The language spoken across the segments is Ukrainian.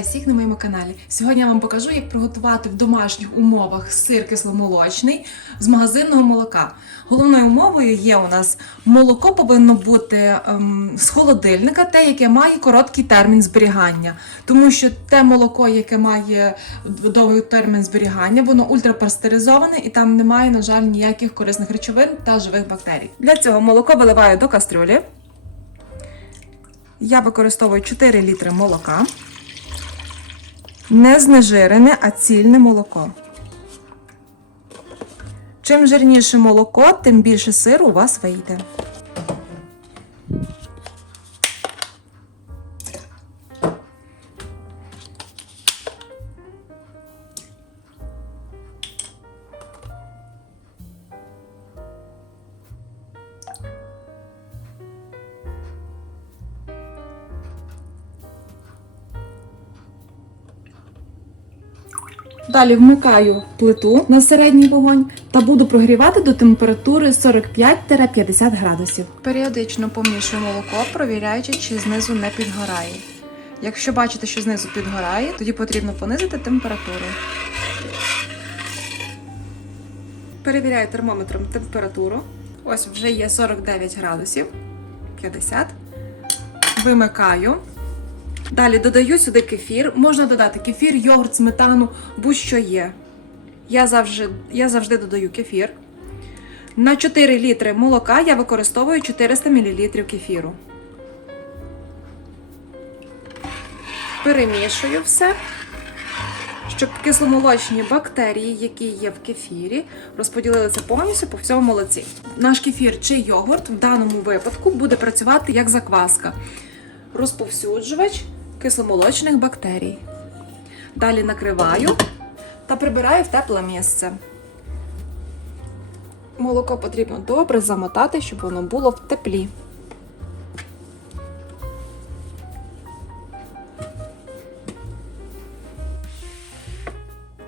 Всіх на моєму каналі. Сьогодні я вам покажу, як приготувати в домашніх умовах сир кисломолочний з магазинного молока. Головною умовою є у нас молоко повинно бути ем, з холодильника, те, яке має короткий термін зберігання. Тому що те молоко, яке має довгий термін зберігання, воно ультрапастеризоване і там немає, на жаль, ніяких корисних речовин та живих бактерій. Для цього молоко виливаю до кастрюлі. Я використовую 4 літри молока. Не знежирене, а цільне молоко. Чим жирніше молоко, тим більше сиру у вас вийде. Далі вмикаю плиту на середній вогонь та буду прогрівати до температури 45-50 градусів. Періодично помішую молоко, провіряючи, чи знизу не підгорає. Якщо бачите, що знизу підгорає, тоді потрібно понизити температуру. Перевіряю термометром температуру. Ось вже є 49 градусів 50. Вимикаю. Далі додаю сюди кефір. Можна додати кефір, йогурт, сметану, будь-що є. Я завжди, я завжди додаю кефір. На 4 літри молока я використовую 400 мл кефіру. Перемішую все, щоб кисломолочні бактерії, які є в кефірі, розподілилися повністю по всьому молоці. Наш кефір чи йогурт в даному випадку буде працювати як закваска розповсюджувач кисломолочних бактерій. Далі накриваю та прибираю в тепле місце. Молоко потрібно добре замотати, щоб воно було в теплі.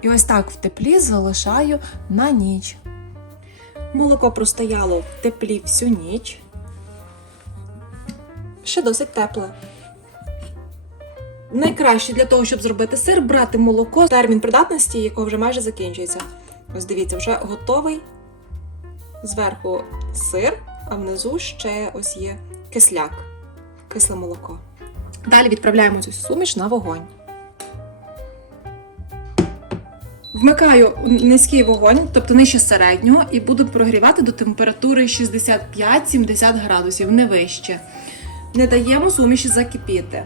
І ось так в теплі залишаю на ніч. Молоко простояло в теплі всю ніч ще досить тепле. Найкраще для того, щоб зробити сир, брати молоко, термін придатності якого вже майже закінчується. Ось дивіться, вже готовий. Зверху сир, а внизу ще ось є кисляк, кисле молоко. Далі відправляємо цю суміш на вогонь. Вмикаю низький вогонь, тобто нижче середнього, і буду прогрівати до температури 65-70 градусів, не вище. Не даємо суміші закипіти.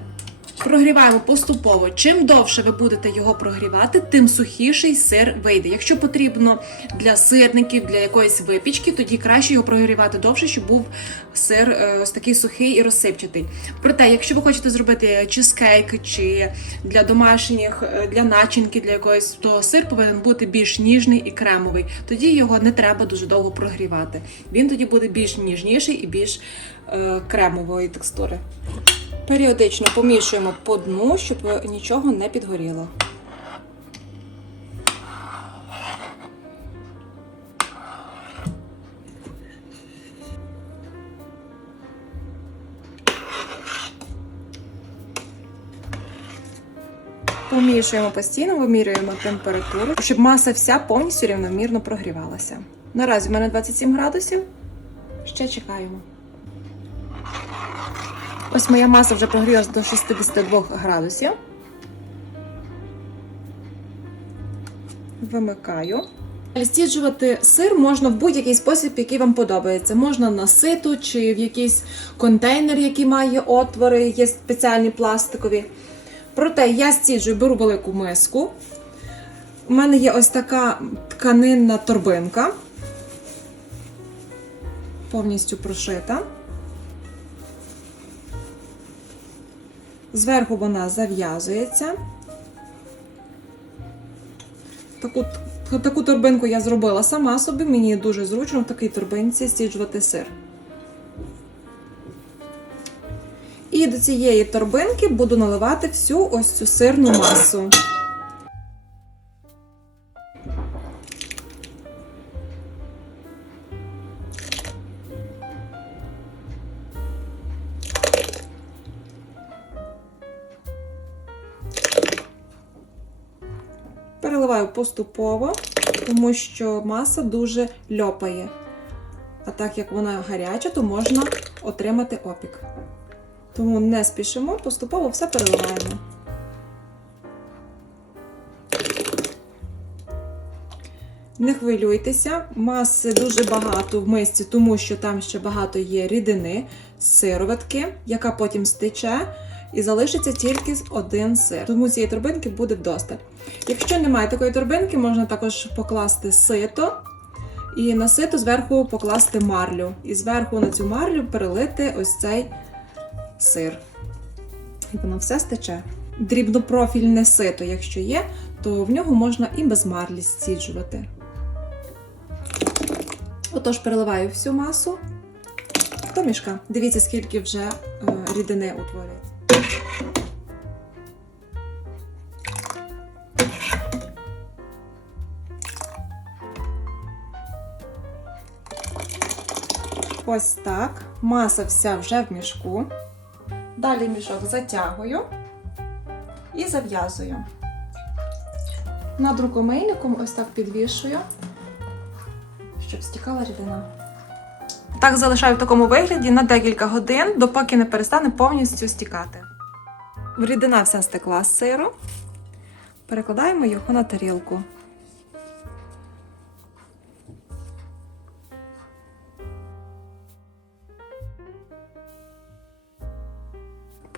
Прогріваємо поступово. Чим довше ви будете його прогрівати, тим сухіший сир вийде. Якщо потрібно для сирників, для якоїсь випічки, тоді краще його прогрівати довше, щоб був сир е, ось такий сухий і розсипчатий. Проте, якщо ви хочете зробити чизкейк чи для домашніх, е, для начинки, для якоїсь, то сир повинен бути більш ніжний і кремовий. Тоді його не треба дуже довго прогрівати. Він тоді буде більш ніжніший і більш е, кремової текстури. Періодично помішуємо по дну, щоб нічого не підгоріло. Помішуємо постійно, вимірюємо температуру, щоб маса вся повністю рівномірно прогрівалася. Наразі в мене 27 градусів. Ще чекаємо. Ось моя маса вже прогрілася до 62 градусів. Вимикаю. Стіджувати сир можна в будь-який спосіб, який вам подобається. Можна на ситу чи в якийсь контейнер, який має отвори, є спеціальні пластикові. Проте я стіджую, беру велику миску. У мене є ось така тканинна торбинка, повністю прошита. Зверху вона зав'язується. Таку, таку торбинку я зробила сама собі, мені дуже зручно в такій торбинці стіджувати сир. І до цієї торбинки буду наливати всю ось цю сирну масу. Переливаю поступово, тому що маса дуже льопає. А так як вона гаряча, то можна отримати опік. Тому не спішимо, поступово все переливаємо. Не хвилюйтеся, маси дуже багато в мисці, тому що там ще багато є рідини, сироватки, яка потім стече, і залишиться тільки один сир. Тому цієї торбинки буде вдосталь. Якщо немає такої торбинки, можна також покласти сито і на сито зверху покласти марлю. І зверху на цю марлю перелити ось цей сир. І воно все стече. Дрібнопрофільне сито, якщо є, то в нього можна і без марлі зціджувати. Отож, переливаю всю масу до мішка. Дивіться, скільки вже е, рідини утворюється. Ось так. Маса вся вже в мішку. Далі мішок затягую і зав'язую. Над рукомийником ось так підвішую, щоб стікала рідина. Так залишаю в такому вигляді на декілька годин, допоки не перестане повністю стікати. Рідина вся стекла з сиру. Перекладаємо його на тарілку.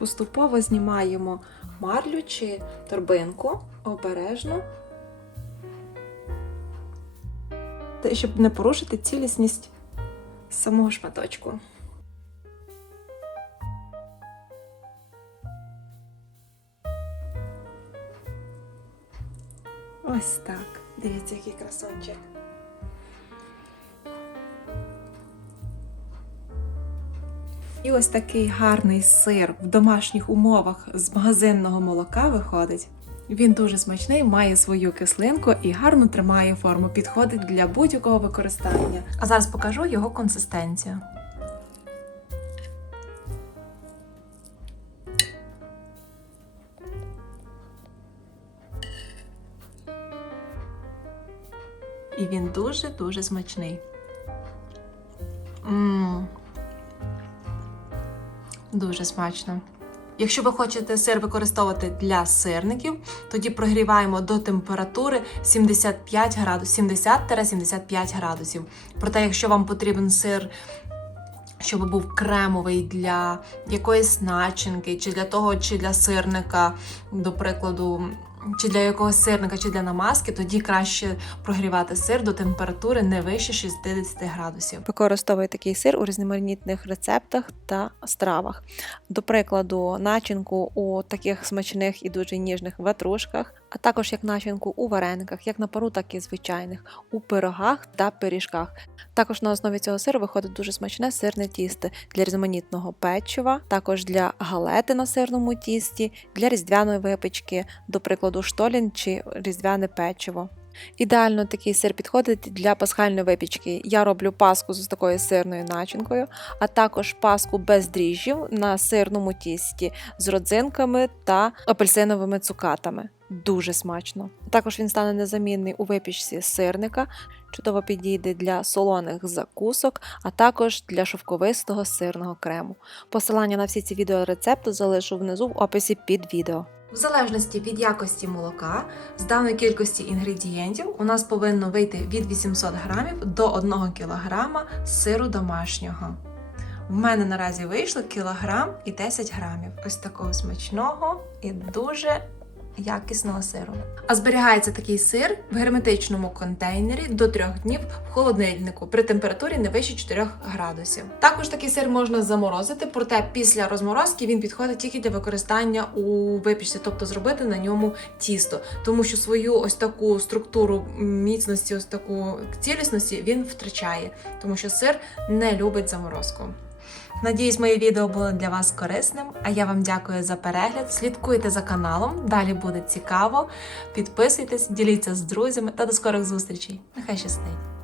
Поступово знімаємо марлю чи торбинку обережно, щоб не порушити цілісність самого шматочку. Ось так. Дивіться, який красончик. І ось такий гарний сир в домашніх умовах з магазинного молока виходить. Він дуже смачний, має свою кислинку і гарно тримає форму, підходить для будь-якого використання. А зараз покажу його консистенцію. І він дуже-дуже смачний. Ммм. Дуже смачно. Якщо ви хочете сир використовувати для сирників, тоді прогріваємо до температури 75 градусів, 70-75 градусів. Проте, якщо вам потрібен сир, щоб був кремовий для якоїсь начинки, чи для того, чи для сирника, до прикладу, чи для якогось сирника, чи для намазки, тоді краще прогрівати сир до температури не вище 60 градусів. Використовує такий сир у різноманітних рецептах та стравах. До прикладу, начинку у таких смачних і дуже ніжних ватрушках, а також як начинку у варениках, як на пару, так і звичайних, у пирогах та пиріжках. Також на основі цього сиру виходить дуже смачне сирне тісто для різноманітного печива, також для галети на сирному тісті, для різдвяної випічки, до прикладу, штолін чи різдвяне печиво. Ідеально такий сир підходить для пасхальної випічки. Я роблю паску з такою сирною начинкою, а також паску без дріжджів на сирному тісті з родзинками та апельсиновими цукатами. Дуже смачно. Також він стане незамінний у випічці сирника, чудово підійде для солоних закусок, а також для шовковистого сирного крему. Посилання на всі ці відеорецепти залишу внизу в описі під відео. В залежності від якості молока, з даної кількості інгредієнтів у нас повинно вийти від 800 грамів до 1 кг сиру домашнього. В мене наразі вийшло кілограм і 10 грамів. Ось такого смачного і дуже якісного сиру. А зберігається такий сир в герметичному контейнері до 3 днів в холодильнику при температурі не вище 4 градусів. Також такий сир можна заморозити, проте після розморозки він підходить тільки для використання у випічці, тобто зробити на ньому тісто, тому що свою ось таку структуру міцності, ось таку цілісності він втрачає, тому що сир не любить заморозку. Надіюсь, моє відео було для вас корисним. А я вам дякую за перегляд. Слідкуйте за каналом, далі буде цікаво. Підписуйтесь, діліться з друзями та до скорих зустрічей. Нехай щастить!